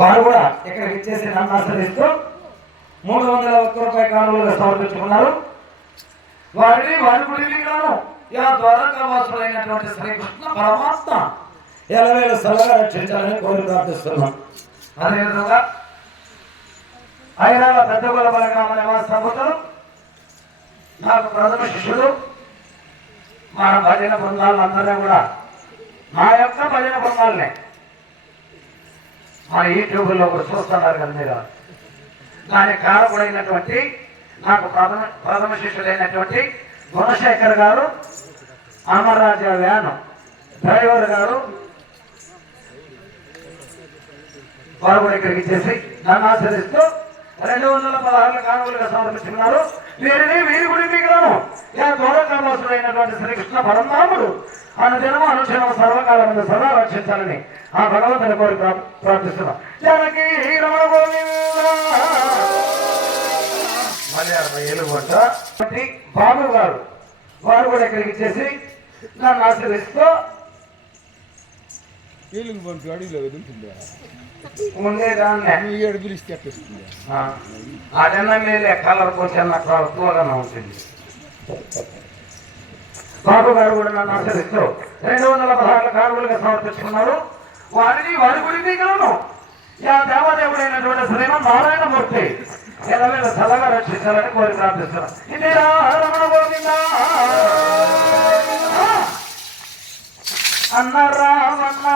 వారు కూడా ఇక్కడ ఇచ్చేసి నన్ను ఆశ్రయిస్తూ మూడు వందల ఒక్క రూపాయి కానుకలుగా సమర్పించుకున్నారు. వారిని వారి కుటుంబీకులను ఇలా ద్వారకావాసులైనటువంటి శ్రీకృష్ణ పరమాత్మ ఎలవేల సలహా రక్షించాలని కోరి ప్రార్థిస్తున్నాం. అదేవిధంగా ఐరాల పెద్దగుల బలగామ నివాస దంపతులు నాకు ప్రథమ శిష్యుడు మన భజన బృందాలందరూ కూడా మా యొక్క భజన బృందాలనే. మా యూట్యూబ్లో కూడా చూస్తున్నారు కదా మీరు. దానికి కారకుడైనటువంటి నాకు ప్రథమ ప్రథమ శిష్యుడైనటువంటి గుణశేఖర్ గారు అమర్రాజా వ్యాను డ్రైవర్ గారు వారు కూడా ఇక్కడికి ఇచ్చేసి నన్ను ఆశ్రయిస్తూ రెండు వందల పదహారుల కానుకలుగా సమర్పిస్తున్నారు వీరిని వీరి గుడి మిగిలను యా దూరకామోసుడైనటువంటి శ్రీకృష్ణ పరమాముడు అనుదినము అనుక్షణం సర్వకాలం మీద సదా రక్షించాలని ఆ భగవంతుని కోరి ప్రా- ప్రార్థిస్తున్నాం. జనకి కొట్ట కాబట్టి బాబు గారు వారు కూడా ఇక్కడికి ఇచ్చేసి నన్ను ఆశ్రయిస్తూ ఫీలింగ్ పంపి అడవిలో వదులుతుందా ఉండే దాన్నే నువ్వు ఏడు పిలిస్తే ఎట్టేస్తుంది అదన్న మేలే కలర్ కొంచెం నాకు తూలగానే ఉంటుంది. బాబు గారు కూడా నన్ను అనుసరిస్తూ రెండు వందల పదహారు కారులుగా సమర్పించుకున్నారు. వారిని వారి గురించి దిగలను యా దేవదేవుడైనటువంటి శ్రీమన్ నారాయణమూర్తి. ఎలవేళ చల్లగా రక్షించాలని కోరి ప్రార్థిస్తున్నాను ఇది రమణ గోవిందా. అన్న రామన్న